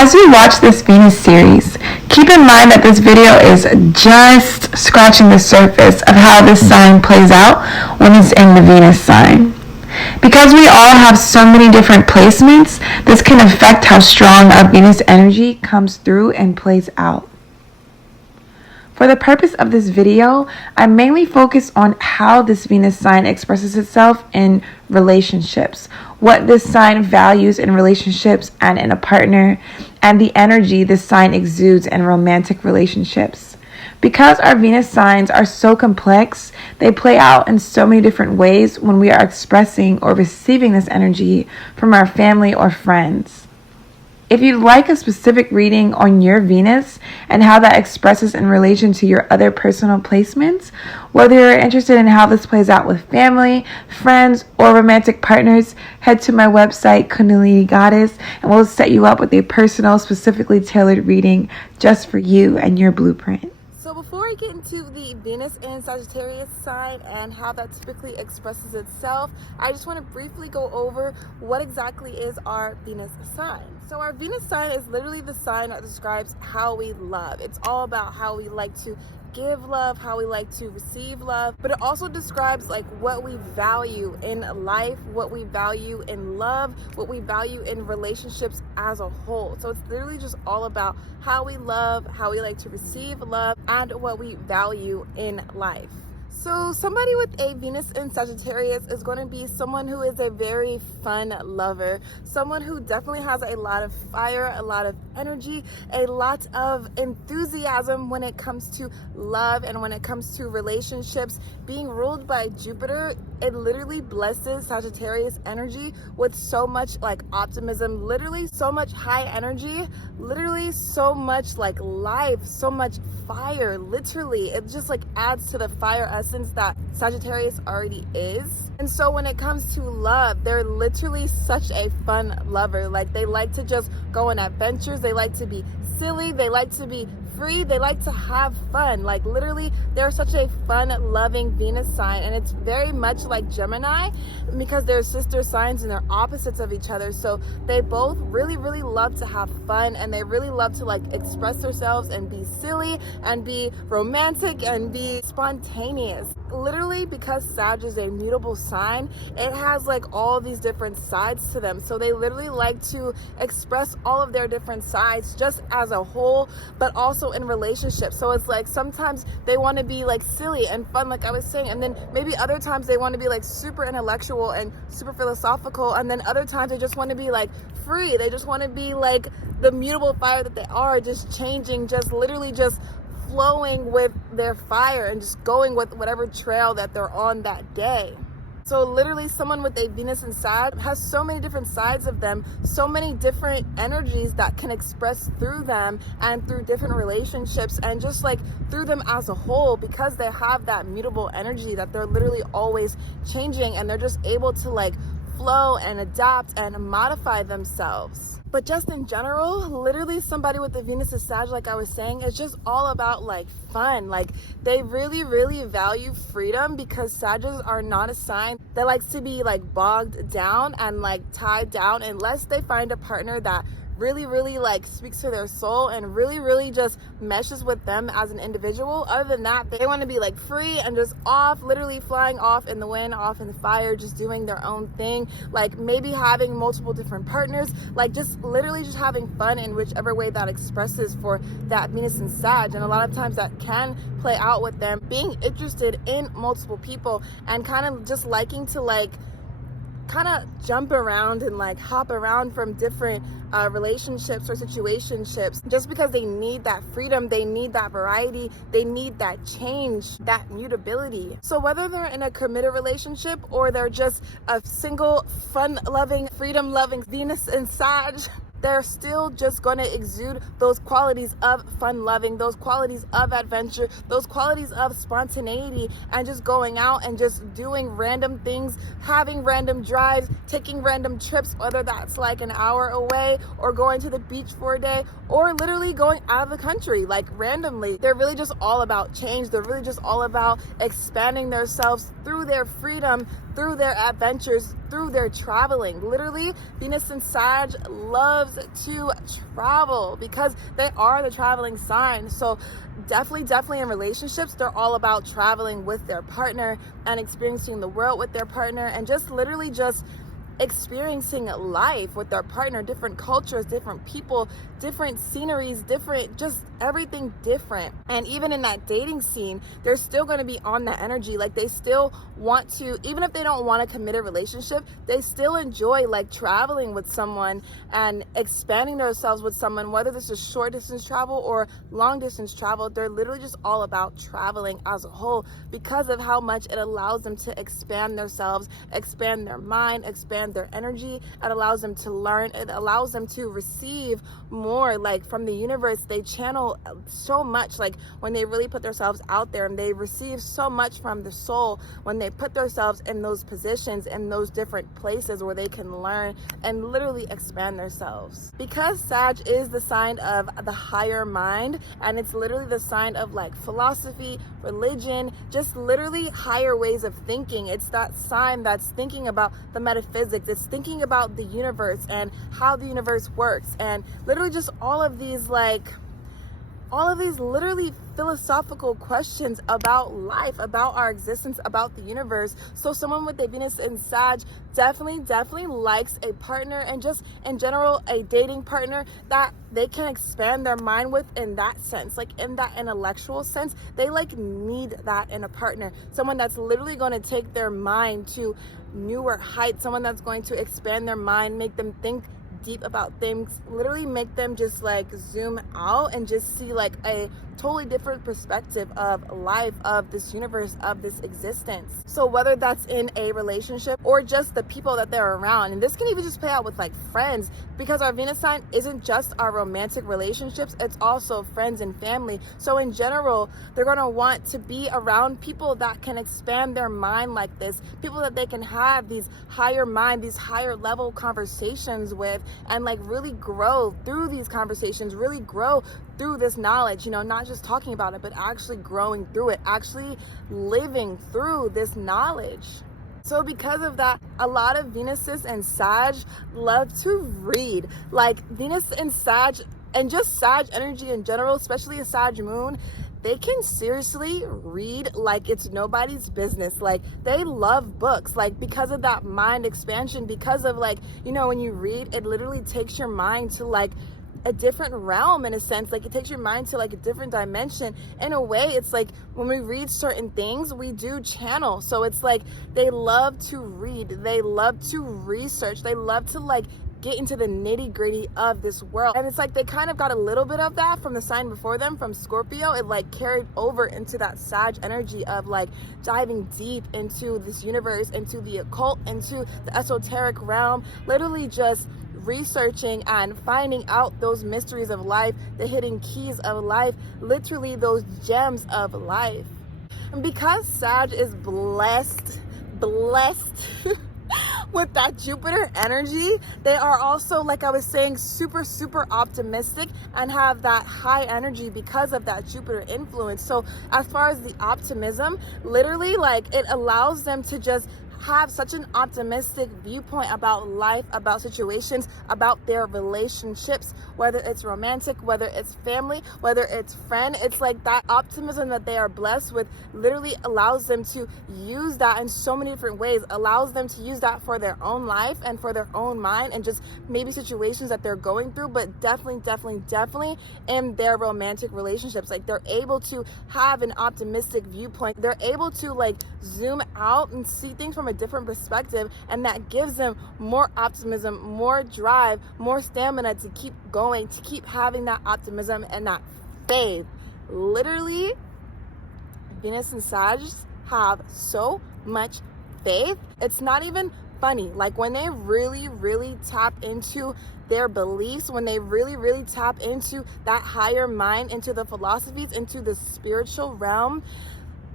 As you watch this Venus series, keep in mind that this video is just scratching the surface of how this sign plays out when it's in the Venus sign. Because we all have so many different placements, this can affect how strong our Venus energy comes through and plays out. For the purpose of this video, I mainly focus on how this Venus sign expresses itself in relationships, what this sign values in relationships and in a partner, and the energy this sign exudes in romantic relationships. Because our Venus signs are so complex, they play out in so many different ways when we are expressing or receiving this energy from our family or friends. If you'd like a specific reading on your Venus and how that expresses in relation to your other personal placements, whether you're interested in how this plays out with family, friends, or romantic partners, head to my website, Kundalini Goddess, and we'll set you up with a personal, specifically tailored reading just for you and your blueprint. So before I get into the Venus and Sagittarius sign and how that typically expresses itself, I just want to briefly go over what exactly is our Venus sign. So our Venus sign is literally the sign that describes how we love. It's all about how we like to give love, how we like to receive love, but it also describes like what we value in life, what we value in love, what we value in relationships as a whole. So it's literally just all about how we love, how we like to receive love, and what we value in life. So somebody with a Venus in Sagittarius is going to be someone who is a very fun lover, someone who definitely has a lot of fire, a lot of energy, a lot of enthusiasm when it comes to love and when it comes to relationships. Being ruled by Jupiter, it literally blesses Sagittarius energy with so much like optimism, literally so much high energy, literally so much like life, so much fire. Literally, it just like adds to the fire essence that Sagittarius already is. And so when it comes to love, they're literally such a fun lover. Like they like to just go on adventures, they like to be silly, they like to be free, they like to have fun. Like literally, they're such a fun loving Venus sign, and it's very much like Gemini because they're sister signs and they're opposites of each other. So they both really love to have fun, and they really love to like express themselves and be silly and be romantic and be spontaneous. Literally, because Sag is a mutable sign, it has like all these different sides to them. So they literally like to express all of their different sides just as a whole, but also in relationships. So it's like sometimes they want to be like silly and fun, like I was saying, and then maybe other times they want to be like super intellectual and super philosophical, and then other times they just want to be like free. They just want to be like the mutable fire that they are, just changing, just literally just flowing with their fire and just going with whatever trail that they're on that day. So literally someone with a Venus in Sag has so many different sides of them, so many different energies that can express through them and through different relationships and just like through them as a whole, because they have that mutable energy that they're literally always changing, and they're just able to like flow and adapt and modify themselves. But just in general, literally somebody with the Venus in Sag, like I was saying, is just all about like fun. Like they really value freedom, because Sagittarius are not a sign that likes to be like bogged down and like tied down unless they find a partner that really like speaks to their soul and really just meshes with them as an individual. Other than that, they want to be like free and just off, literally flying off in the wind, off in the fire, just doing their own thing, like maybe having multiple different partners, like just literally just having fun in whichever way that expresses for that Venus in Sag. And a lot of times that can play out with them being interested in multiple people and kind of just liking to like kind of jump around and like hop around from different relationships or situationships, just because they need that freedom, they need that variety, they need that change, that mutability. So whether they're in a committed relationship or they're just a single, fun-loving, freedom-loving Venus in Sag, they're still just going to exude those qualities of fun loving, those qualities of adventure, those qualities of spontaneity, and just going out and just doing random things, having random drives, taking random trips, whether that's like an hour away or going to the beach for a day or literally going out of the country like randomly. They're really just all about change. They're really just all about expanding themselves through their freedom, through their adventures, through their traveling. Literally, Venus and Sag loves to travel because they are the traveling sign. So definitely in relationships, they're all about traveling with their partner and experiencing the world with their partner, and just literally just experiencing life with their partner, different cultures, different people, different sceneries, different, just everything different. And even in that dating scene, they're still going to be on that energy. Like, they still want to, even if they don't want a committed relationship, they still enjoy like traveling with someone and expanding themselves with someone, whether this is short distance travel or long distance travel. They're literally just all about traveling as a whole because of how much it allows them to expand themselves, expand their mind, expand their energy. It allows them to learn. It allows them to receive more, like, from the universe. They channel so much, like, when they really put themselves out there, and they receive so much from the soul when they put themselves in those positions, in those different places where they can learn and literally expand themselves. Because Sag is the sign of the higher mind, and it's literally the sign of like philosophy, religion, just literally higher ways of thinking. It's that sign that's thinking about the metaphysics. It's thinking about the universe and how the universe works, and literally just all of these literally philosophical questions about life, about our existence, about the universe. So someone with a Venus in Sag definitely likes a partner, and just in general a dating partner that they can expand their mind with, in that sense, like in that intellectual sense. They like need that in a partner, someone that's literally going to take their mind to newer heights, someone that's going to expand their mind, make them think deep about things, literally make them just like zoom out and just see like a totally different perspective of life, of this universe, of this existence. So whether that's in a relationship or just the people that they're around, and this can even just play out with like friends, because our Venus sign isn't just our romantic relationships, it's also friends and family. So in general, they're going to want to be around people that can expand their mind like this, people that they can have these higher mind, these higher level conversations with, and like really grow through these conversations, really grow through this knowledge, you know, not just talking about it, but actually growing through it, actually living through this knowledge. So because of that, a lot of Venuses and Sag love to read. Like Venus and Sag, and just Sag energy in general, especially a Sag moon, they can seriously read like it's nobody's business. Like they love books, like because of that mind expansion, because of like, you know, when you read, it literally takes your mind to like a different realm, in a sense. Like it takes your mind to like a different dimension. In a way, it's like when we read certain things, we do channel. So it's like they love to read, they love to research, they love to like get into the nitty-gritty of this world. And it's like they kind of got a little bit of that from the sign before them, from Scorpio. It like carried over into that Sag energy of like diving deep into this universe, into the occult, into the esoteric realm, literally just researching and finding out those mysteries of life, the hidden keys of life, literally those gems of life. And because Sag is blessed with that Jupiter energy, they are also, like I was saying, super optimistic and have that high energy because of that Jupiter influence. So as far as the optimism, literally like it allows them to just have such an optimistic viewpoint about life, about situations, about their relationships, whether it's romantic, whether it's family, whether it's friend. It's like that optimism that they are blessed with literally allows them to use that in so many different ways, allows them to use that for their own life and for their own mind, and just maybe situations that they're going through, but definitely in their romantic relationships. Like they're able to have an optimistic viewpoint. They're able to like zoom out and see things from a different perspective, and that gives them more optimism, more drive, more stamina to keep going, to keep having that optimism and that faith. Literally, Venus and Sag have so much faith. It's not even funny. Like when they really tap into their beliefs, when they really tap into that higher mind, into the philosophies, into the spiritual realm,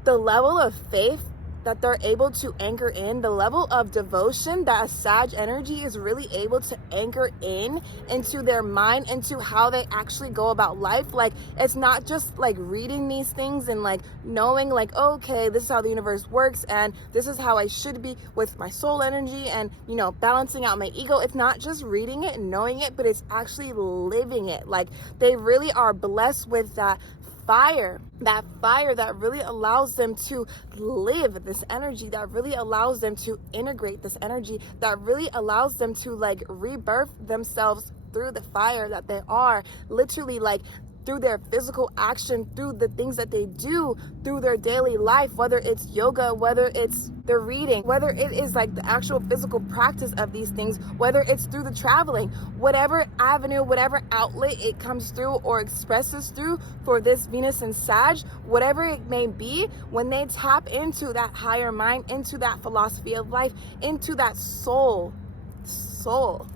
the level of faith that they're able to anchor in, the level of devotion that a Sag energy is really able to anchor in into their mind, into how they actually go about life. Like, it's not just like reading these things and like knowing like, okay, this is how the universe works and this is how I should be with my soul energy and, you know, balancing out my ego. It's not just reading it and knowing it, but it's actually living it. Like, they really are blessed with that fire that really allows them to live this energy, that really allows them to integrate this energy, that really allows them to like rebirth themselves through the fire that they are, literally, like through their physical action, through the things that they do, through their daily life, whether it's yoga, whether it's the reading, whether it is like the actual physical practice of these things, whether it's through the traveling, whatever avenue, whatever outlet it comes through or expresses through for this Venus and Sag, whatever it may be, when they tap into that higher mind, into that philosophy of life, into that soul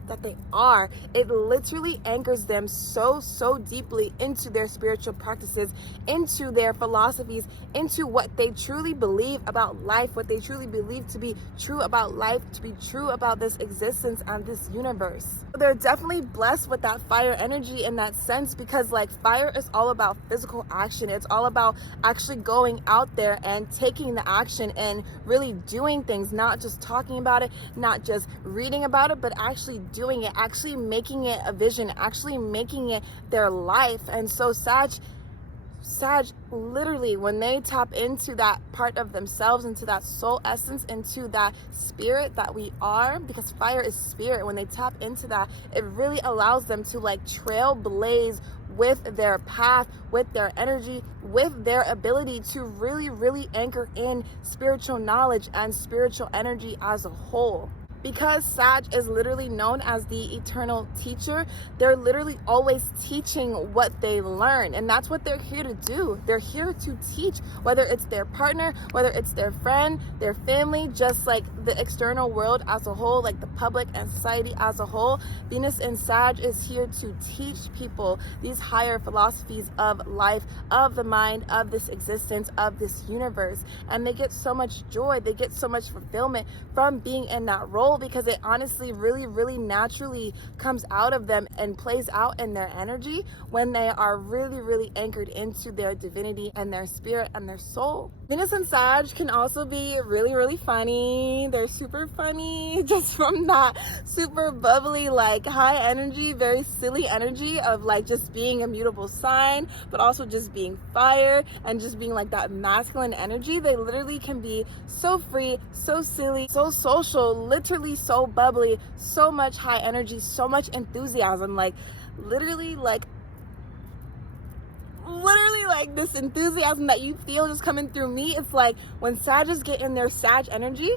that they are, it literally anchors them so deeply into their spiritual practices, into their philosophies, into what they truly believe about life, what they truly believe to be true about life, to be true about this existence and this universe. They're definitely blessed with that fire energy in that sense, because like fire is all about physical action. It's all about actually going out there and taking the action and really doing things, not just talking about it, not just reading about it, but actually doing it, actually making it a vision, actually making it their life. And so Sag, literally, when they tap into that part of themselves, into that soul essence, into that spirit that we are, because fire is spirit, when they tap into that, it really allows them to like trailblaze with their path, with their energy, with their ability to really anchor in spiritual knowledge and spiritual energy as a whole. Because Sag is literally known as the eternal teacher, they're literally always teaching what they learn. And that's what they're here to do. They're here to teach, whether it's their partner, whether it's their friend, their family, just like the external world as a whole, like the public and society as a whole. Venus and Sag is here to teach people these higher philosophies of life, of the mind, of this existence, of this universe. And they get so much joy, they get so much fulfillment from being in that role, because it honestly really naturally comes out of them and plays out in their energy when they are really anchored into their divinity and their spirit and their soul. Venus and Sag can also be really funny. They're super funny, just from that super bubbly, like high energy, very silly energy of like just being a mutable sign, but also just being fire and just being like that masculine energy. They literally can be so free, so silly, so social, literally so bubbly, so much high energy, so much enthusiasm, like literally like this enthusiasm that you feel just coming through me. It's like when Sagittarius get in their Sag energy,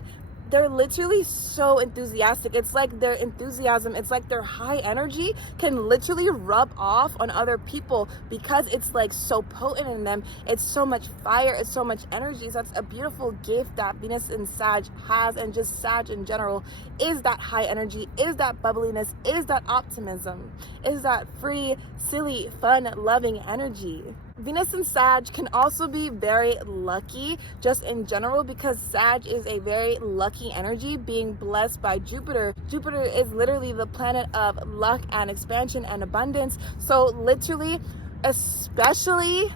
they're literally so enthusiastic. It's like their enthusiasm, it's like their high energy can literally rub off on other people because it's like so potent in them. It's so much fire, it's so much energy. So that's a beautiful gift that Venus and Sag has, and just Sag in general, is that high energy, is that bubbliness, is that optimism, is that free, silly, fun, loving energy. Venus and Sag can also be very lucky just in general, because Sag is a very lucky energy, being blessed by Jupiter. Jupiter is literally the planet of luck and expansion and abundance. So literally, especially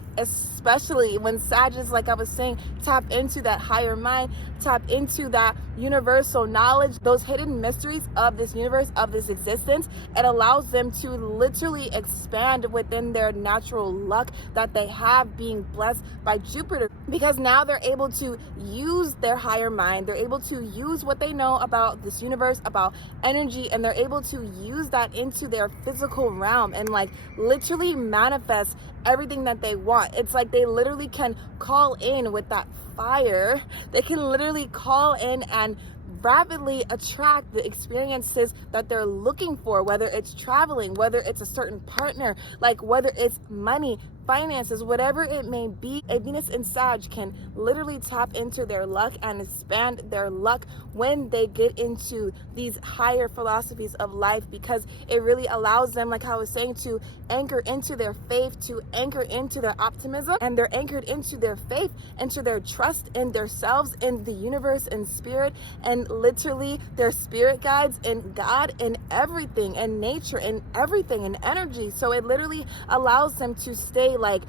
when Sag is, like I was saying, tap into that higher mind, tap into that universal knowledge, those hidden mysteries of this universe, of this existence. It allows them to literally expand within their natural luck that they have, being blessed by Jupiter, because now they're able to use their higher mind, they're able to use what they know about this universe, about energy, and they're able to use that into their physical realm and like literally manifest everything that they want. It's like they literally can call in with that fire. They can literally call in and rapidly attract the experiences that they're looking for, whether it's traveling, whether it's a certain partner, like whether it's money, finances, whatever it may be. A Venus in Sag can literally tap into their luck and expand their luck when they get into these higher philosophies of life, because it really allows them, like I was saying, to anchor into their faith, to anchor into their optimism, and they're anchored into their faith, into their trust in themselves, in the universe, in spirit, and literally their spirit guides, in God, in everything, in nature, in everything, in energy. So it literally allows them to stay like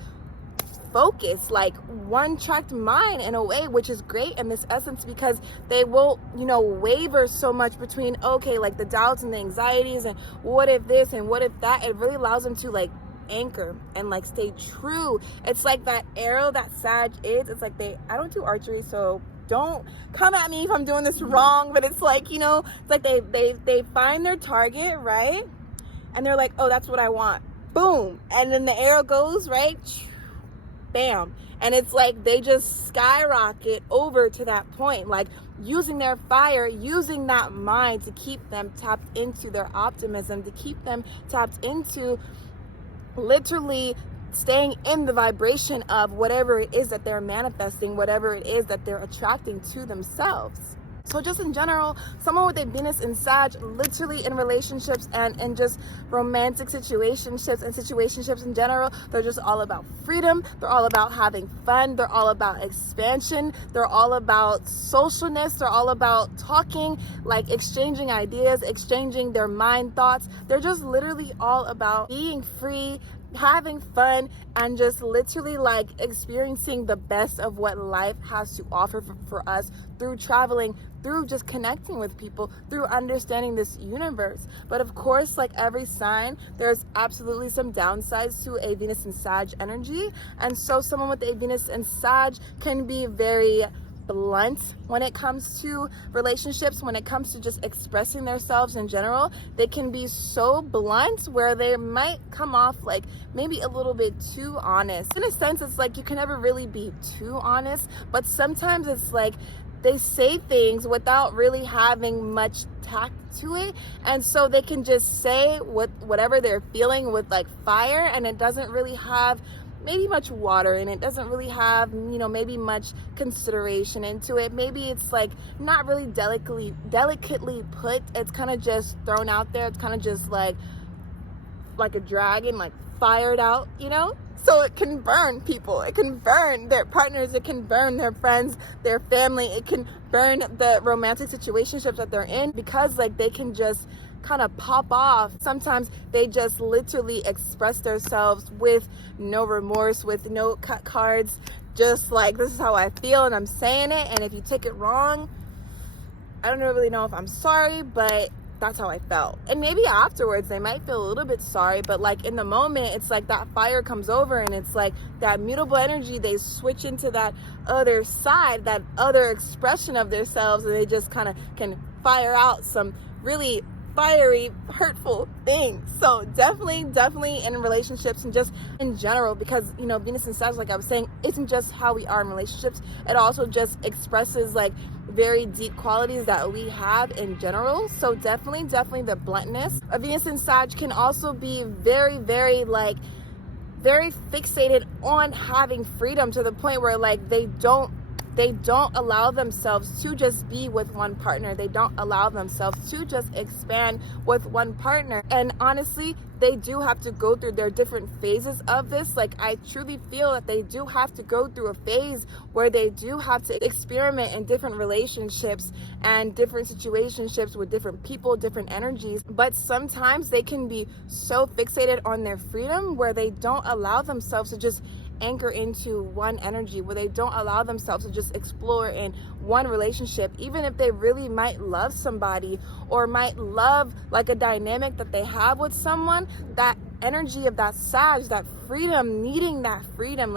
focused, like one-tracked mind in a way, which is great in this essence, because they will, waver so much between, okay, like the doubts and the anxieties and what if this and what if that. It really allows them to like anchor and like stay true. It's like that arrow that Sag is. It's like I don't do archery, so don't come at me if I'm doing this wrong, but it's like, it's like they find their target, right? And they're like, oh, that's what I want. Boom. And then the arrow goes, right? Bam. And it's like they just skyrocket over to that point, like using their fire, using that mind to keep them tapped into their optimism, to keep them tapped into literally staying in the vibration of whatever it is that they're manifesting, whatever it is that they're attracting to themselves. So just in general, someone with a Venus in Sag, literally in relationships and in just romantic situationships and situationships in general, they're just all about freedom. They're all about having fun. They're all about expansion. They're all about socialness. They're all about talking, like exchanging ideas, exchanging their mind thoughts. They're just literally all about being free, having fun, and just literally like experiencing the best of what life has to offer for us through traveling, through just connecting with people, through understanding this universe. But of course, like every sign, there's absolutely some downsides to a Venus in Sag energy. And so someone with a Venus in Sag can be very blunt when it comes to relationships, when it comes to just expressing themselves in general. They can be so blunt where they might come off like maybe a little bit too honest. In a sense, it's like you can never really be too honest, but sometimes it's like they say things without really having much tact to it, and so they can just say whatever they're feeling with like fire, and it doesn't really have maybe much water, and it doesn't really have, maybe much consideration into it. Maybe it's like not really delicately put. It's kind of just thrown out there. It's kind of just like a dragon, like fired out, So it can burn people. It can burn their partners. It can burn their friends, their family. It can burn the romantic situationships that they're in, because like they can just kind of pop off. Sometimes they just literally express themselves with no remorse, with no cut cards, just like, this is how I feel and I'm saying it, and if you take it wrong, I don't really know if I'm sorry, but that's how I felt. And maybe afterwards they might feel a little bit sorry, but like in the moment, it's like that fire comes over, and it's like that mutable energy, they switch into that other side, that other expression of themselves, and they just kind of can fire out some really fiery, hurtful things. So definitely in relationships and just in general, because Venus and Sag, like I was saying, isn't just how we are in relationships. It also just expresses like very deep qualities that we have in general. So definitely the bluntness. A Venus in Sag can also be very very fixated on having freedom, to the point where like they don't allow themselves to just be with one partner. They don't allow themselves to just expand with one partner. And honestly, they do have to go through their different phases of this. Like, I truly feel that they do have to go through a phase where they do have to experiment in different relationships and different situationships with different people, different energies. But sometimes they can be so fixated on their freedom where they don't allow themselves to just anchor into one energy, where they don't allow themselves to just explore in one relationship, even if they really might love somebody or might love like a dynamic that they have with someone. That energy of that Sag, that freedom, needing that freedom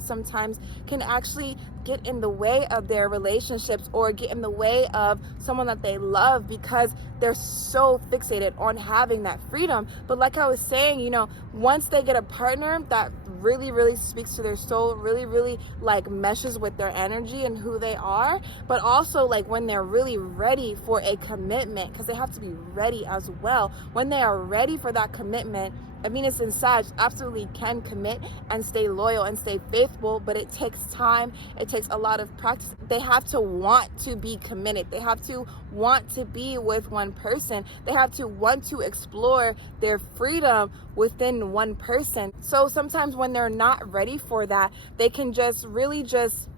sometimes can actually get in the way of their relationships or get in the way of someone that they love, because they're so fixated on having that freedom. But like I was saying, once they get a partner that really speaks to their soul, really like meshes with their energy and who they are, but also like when they're really ready for a commitment, because they have to be ready as well. When they are ready for that commitment, A Venus in Sag absolutely can commit and stay loyal and stay faithful, but it takes time. It takes a lot of practice. They have to want to be committed. They have to want to be with one person. They have to want to explore their freedom within one person. So sometimes when they're not ready for that, they can just really just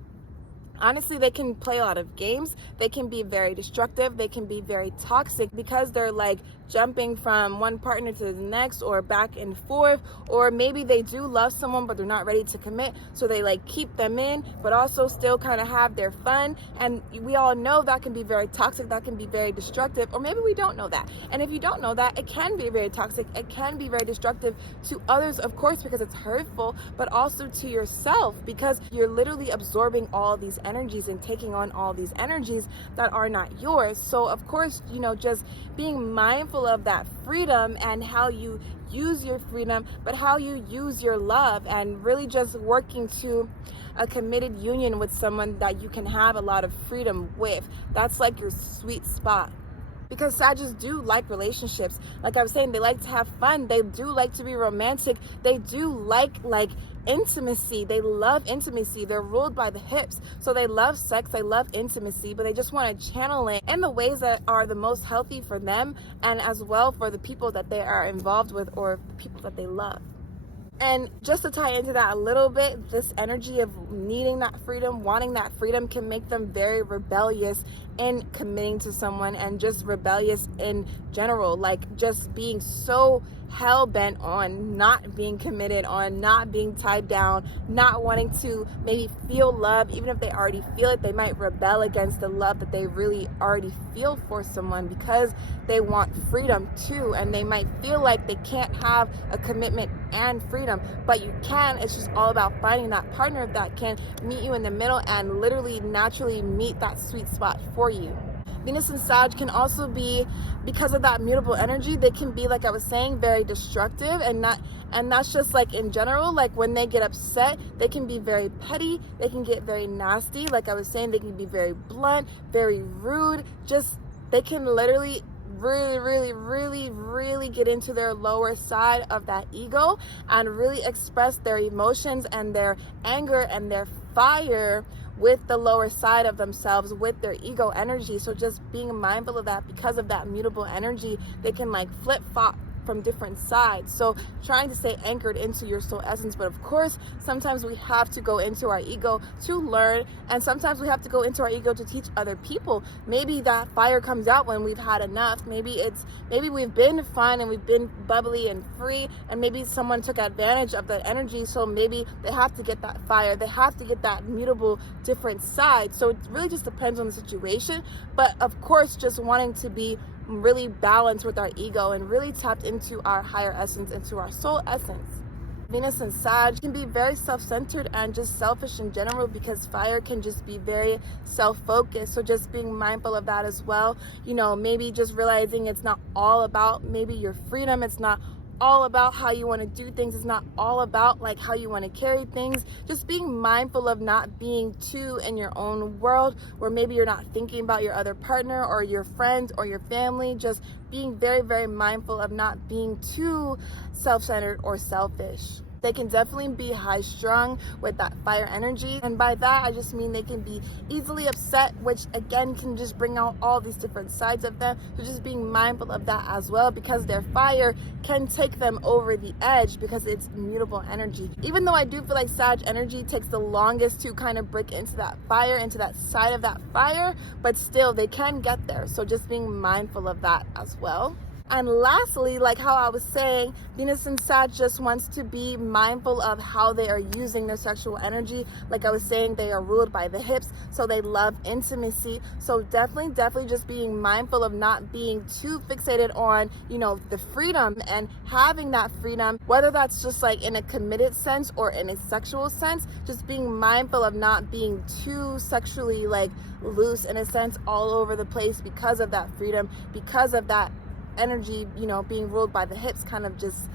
honestly, they can play a lot of games. They can be very destructive. They can be very toxic because they're like jumping from one partner to the next or back and forth. Or maybe they do love someone, but they're not ready to commit. So they like keep them in, but also still kind of have their fun. And we all know that can be very toxic. That can be very destructive. Or maybe we don't know that. And if you don't know that, it can be very toxic. It can be very destructive to others, of course, because it's hurtful, but also to yourself because you're literally absorbing all these energies and taking on all these energies that are not yours. So of course, just being mindful of that freedom and how you use your freedom, but how you use your love, and really just working to a committed union with someone that you can have a lot of freedom with. That's like your sweet spot. Because Sagittarius do like relationships. Like I was saying, they like to have fun. They do like to be romantic. They do like intimacy. They love intimacy. They're ruled by the hips. So they love sex. They love intimacy, but they just want to channel it in the ways that are the most healthy for them and as well for the people that they are involved with or the people that they love. And just to tie into that a little bit, this energy of needing that freedom, wanting that freedom can make them very rebellious in committing to someone and just rebellious in general, like just being so hell-bent on not being committed, on not being tied down, not wanting to maybe feel love. Even if they already feel it, they might rebel against the love that they really already feel for someone because they want freedom too, and they might feel like they can't have a commitment and freedom, but you can. It's just all about finding that partner that can meet you in the middle and literally naturally meet that sweet spot for you. Venus and Sag can also be, because of that mutable energy, they can be, like I was saying, very destructive, and that's just like in general, like when they get upset, they can be very petty, they can get very nasty. Like I was saying, they can be very blunt, very rude, just they can literally really get into their lower side of that ego and really express their emotions and their anger and their fire with the lower side of themselves, with their ego energy. So just being mindful of that, because of that mutable energy, they can like flip-flop from different sides. So trying to stay anchored into your soul essence, but of course sometimes we have to go into our ego to learn, and sometimes we have to go into our ego to teach other people. Maybe that fire comes out when we've had enough. Maybe we've been fun and we've been bubbly and free, and maybe someone took advantage of that energy, so maybe they have to get that fire, they have to get that mutable different side. So it really just depends on the situation, but of course just wanting to be really balanced with our ego and really tapped into our higher essence, into our soul essence. Venus and Sag can be very self-centered and just selfish in general, because fire can just be very self-focused. So just being mindful of that as well. Maybe just realizing it's not all about maybe your freedom. It's not all about how you want to do things. It's not all about like how you want to carry things. Just being mindful of not being too in your own world, where maybe you're not thinking about your other partner or your friends or your family. Just being very mindful of not being too self-centered or selfish. They can definitely be high-strung with that fire energy. And by that, I just mean they can be easily upset, which again can just bring out all these different sides of them. So just being mindful of that as well, because their fire can take them over the edge because it's mutable energy. Even though I do feel like Sag energy takes the longest to kind of break into that fire, into that side of that fire, but still they can get there. So just being mindful of that as well. And lastly, like how I was saying, Venus and Sag just wants to be mindful of how they are using their sexual energy. Like I was saying, they are ruled by the hips, so they love intimacy. So definitely just being mindful of not being too fixated on, the freedom and having that freedom, whether that's just like in a committed sense or in a sexual sense. Just being mindful of not being too sexually like loose in a sense all over the place because of that freedom, because of that energy, being ruled by the hips, kind of just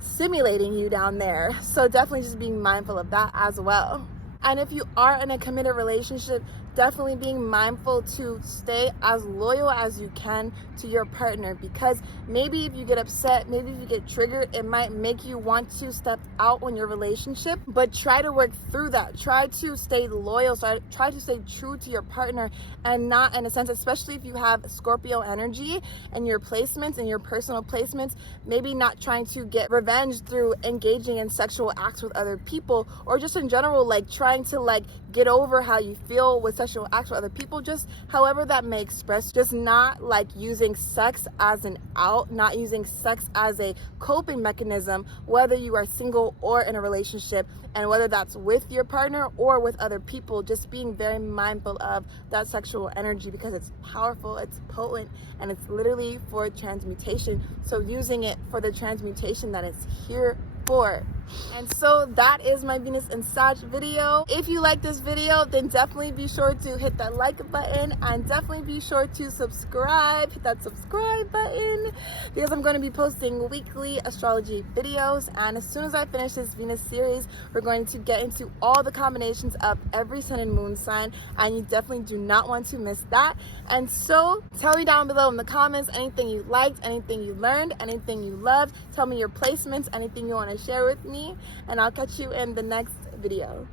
stimulating you down there. So definitely just being mindful of that as well. And if you are in a committed relationship, definitely being mindful to stay as loyal as you can to your partner, because maybe if you get upset, maybe if you get triggered, it might make you want to step out on your relationship. But try to work through that. Try to stay loyal. So try to stay true to your partner, and not, in a sense, especially if you have Scorpio energy and your placements and your personal placements, maybe not trying to get revenge through engaging in sexual acts with other people, or just in general, like trying to like get over how you feel with sexual acts with other people, just however that may express. Just not like using sex as an out, not using sex as a coping mechanism, whether you are single or in a relationship, and whether that's with your partner or with other people. Just being very mindful of that sexual energy, because it's powerful, it's potent, and it's literally for transmutation. So using it for the transmutation that it's here for. And so that is my Venus and Sag video. If you like this video, then definitely be sure to hit that like button, and definitely be sure to subscribe. Hit that subscribe button, because I'm going to be posting weekly astrology videos. And as soon as I finish this Venus series, we're going to get into all the combinations of every sun and moon sign, and you definitely do not want to miss that. And so tell me down below in the comments anything you liked, anything you learned, anything you loved. Tell me your placements, anything you want to share with me, and I'll catch you in the next video.